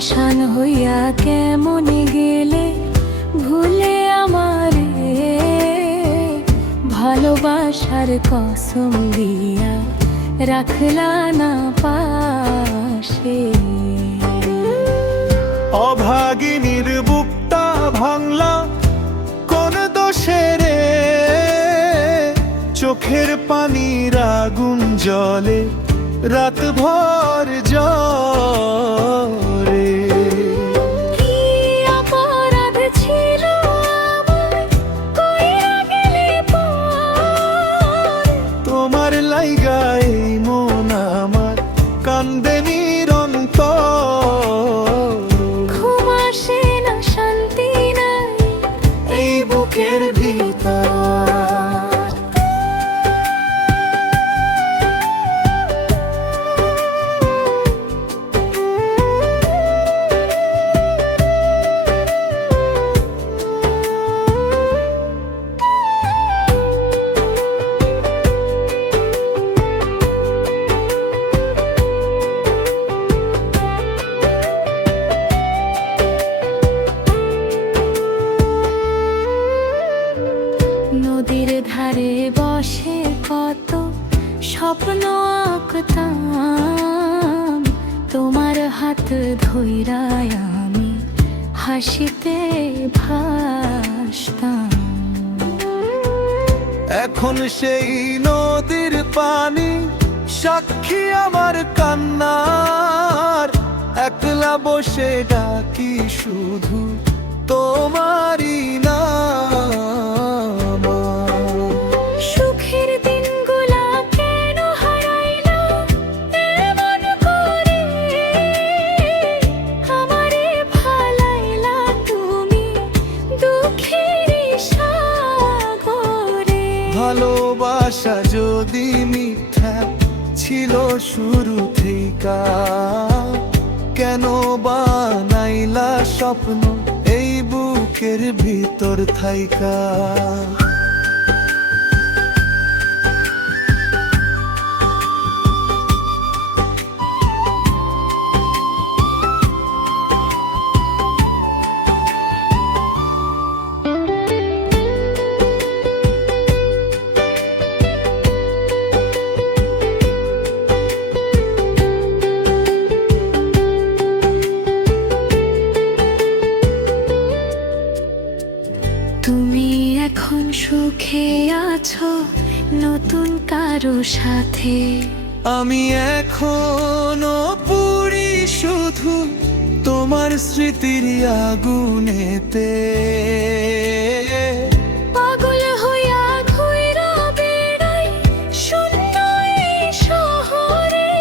পাষাণ হইয়া কেমন গেলে ভুলে আমারে, ভালোবাসার কসম দিয়া রাখলা না পাশে। অভাগিনীর বুকটা ভাঙলা কোন দোষে রে, চোখের পানির আগুন জলে রাত ভর জ্বরে। কি অপরাধ ছিল আমার, কইরা গেলে পর, তোমার লাইগা এই মন আমার কান্দে নিরন্তর। ঘুম আসে না, শান্তি নাই এই বুকের ভিতর। নদীর ধারে বসে কত স্বপ্ন আঁকতাম, তোমার হাত ধইরায় আমি হাসিতে ভাসতাম। এখন সেই নদীর পানি সাক্ষী আমার কান্নার, একলা বসে ডাকি শুধু তোমারই নাম। সুখের দিনগুলা কেন হারাইলা এমন করে, আমারে ভালাইলা তুমি দুঃখের সাগরে। ভালোবাসা যদি মিথ্যা ছিল শুরু থেকে, কেন বানাইলা স্বপ্ন এই বুকের ভিতর থাইকা। তুমি এখন সুখে আছো নতুন কারো সাথে, আমি এখনো পুরি শুধু তোমার স্মৃতির আগুনেতে। পাগল হইয়া ঘুইরা বেড়াই শূন্য এই শহরে,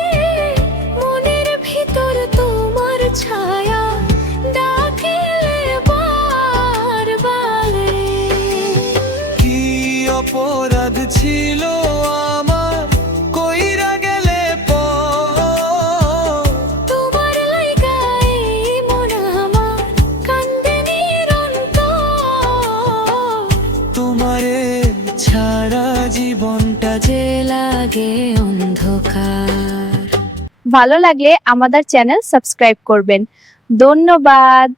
মনের ভিতর তোমার ছায়া ডাকিলে বারবারে। কি অপরাধ ছিল আমার, কইরা গেলে পর, তোমার লাইগা এই মন আমার কান্দে নিরন্তর। তোমারে ছাড়া জীবনটা যে লাগে অন্ধকার। ভালো লাগলে আমাদের চ্যানেল সাবস্ক্রাইব করবেন। ধন্যবাদ।